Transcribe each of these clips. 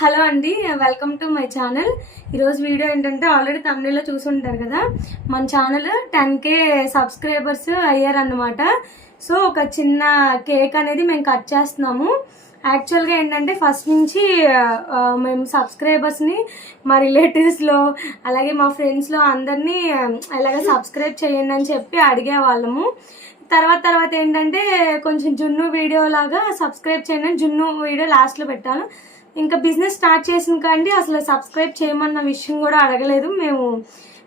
Hello అండి, welcome to my channel. ఈరోజు video ఏంటంటే ఆల్రెడీ తమిళలో చూసుంటారు కదా, మన ఛానల్ 10K సబ్స్క్రైబర్స్ అయ్యారన్నమాట. సో ఒక చిన్న కేక్ అనేది మేము కట్ చేస్తున్నాము. యాక్చువల్గా ఏంటంటే ఫస్ట్ నుంచి మేము సబ్స్క్రైబర్స్ని మా రిలేటివ్స్లో అలాగే మా ఫ్రెండ్స్లో అందరినీ ఇలాగ సబ్స్క్రైబ్ చేయండి అని చెప్పి అడిగేవాళ్ళము. తర్వాత ఏంటంటే కొంచెం జున్ను వీడియో లాగా సబ్స్క్రైబ్ చేయండి, జున్ను వీడియో లాస్ట్లో పెట్టాను. ఇంకా బిజినెస్ స్టార్ట్ చేసిన కానీ అసలు సబ్స్క్రైబ్ చేయమన్న విషయం కూడా అడగలేదు. మేము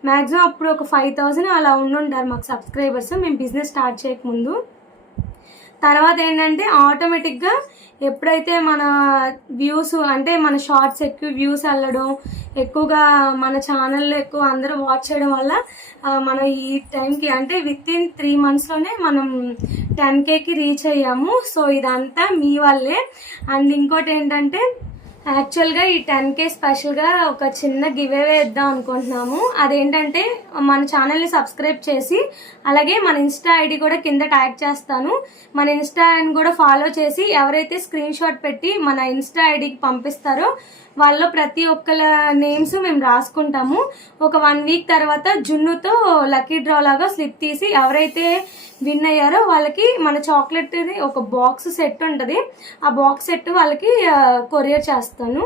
మ్యాక్సిమం అప్పుడు ఒక 5000 అలా ఉండుంటారు మాకు సబ్స్క్రైబర్స్ మేము బిజినెస్ స్టార్ట్ చేయకముందు. తర్వాత ఏంటంటే ఆటోమేటిక్గా ఎప్పుడైతే మన వ్యూస్ అంటే మన షార్ట్స్ ఎక్కువ వ్యూస్ వెళ్ళడం, ఎక్కువగా మన ఛానల్లో ఎక్కువ అందరూ వాచ్ చేయడం వల్ల మనం ఈ టైంకి అంటే వితిన్ 3 monthsలోనే మనం 10Kకి రీచ్ అయ్యాము. సో ఇదంతా మీ వల్లే. అండ్ ఇంకోటి ఏంటంటే యాక్చువల్గా ఈ 10K స్పెషల్గా ఒక చిన్న గివ్ అవే ఇద్దాం అనుకుంటున్నాము. అదేంటంటే మన ఛానల్ని సబ్స్క్రైబ్ చేసి అలాగే మన ఇన్స్టా ఐడి కూడా కింద ట్యాగ్ చేస్తాను. మన ఇన్స్టా ఐడిని కూడా ఫాలో చేసి ఎవరైతే స్క్రీన్ షాట్ పెట్టి మన ఇన్స్టా ఐడికి పంపిస్తారో వాళ్ళలో ప్రతి ఒక్కల నేమ్స్ మేము రాసుకుంటాము. ఒక 1 week తర్వాత జున్నుతో లక్కీ డ్రా లాగా స్లిప్ తీసి ఎవరైతే విన్ అయ్యారో వాళ్ళకి మన చాక్లెట్ ఒక బాక్స్ సెట్ ఉంటుంది, ఆ బాక్స్ సెట్ వాళ్ళకి కొరియర్ చేస్తాను.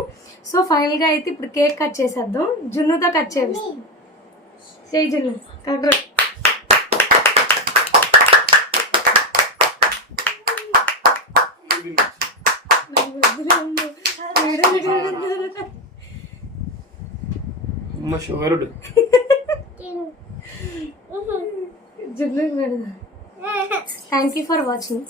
సో ఫైనల్గా అయితే ఇప్పుడు కేక్ కట్ చేసేద్దాం. జున్నుతో కట్ చేస్తాం. చేయి జున్ను. షుగరుడు జున్ను పెడదాం. Thank you for watching.